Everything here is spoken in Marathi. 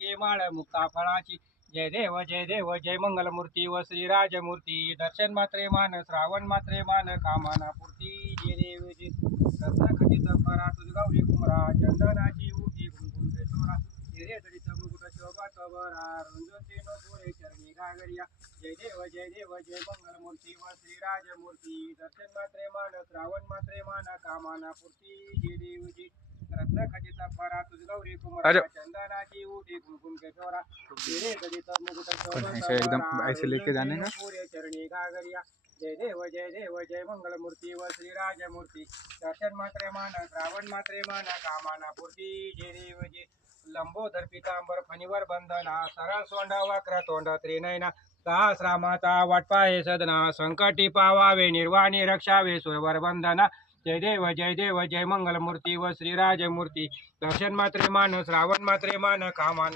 इतके माळ मुक्ता फळाची जय देव जय मंगलमूर्ती व श्रीराजमूर्ती दर्शन मात्रे मान श्रावण मात्रे मान कामाना पूर्ती जय देव जय रत्नखचित परा तुझ गौरी कुमरा चंदनाची उठी कुंकुम सोरा हिरे जडित मुकुट शोभा तवरा रंजोती नो पुरे चरणी गागरिया जय देव जय मंगलमूर्ती व श्रीराजमूर्ती दर्शन मात्रे मान श्रावण मात्रे मान कामाना पूर्ती जय देव जय रत्नखचित परा तुझ गौरी कुमरा चंदनाची उठी कुंकुम केशोरा हिरे जडित मुकुट शोभा ऐसे एकदम ऐसे लेके जाने का पूरे चरणी गागरिया जय देव जय मंगलमूर्ती व श्रीराजमूर्ती दर्शन मात्रे मान श्रावण मात्रे मान कामाना पूर्ती जय देव जय लंबोदर पितांबर फणीवर बंधना सरळ सोंड वक्र तोंड त्रिनयना सहस्रामाचा वाटपाहे सदना संकटी पावावे निर्वाणी रक्षावे सुरवर बंधना जय देव जय मंगलमूर्ती व श्रीराजमूर्ती दर्शन मात्रे मान श्रावण मात्रे मान कामाना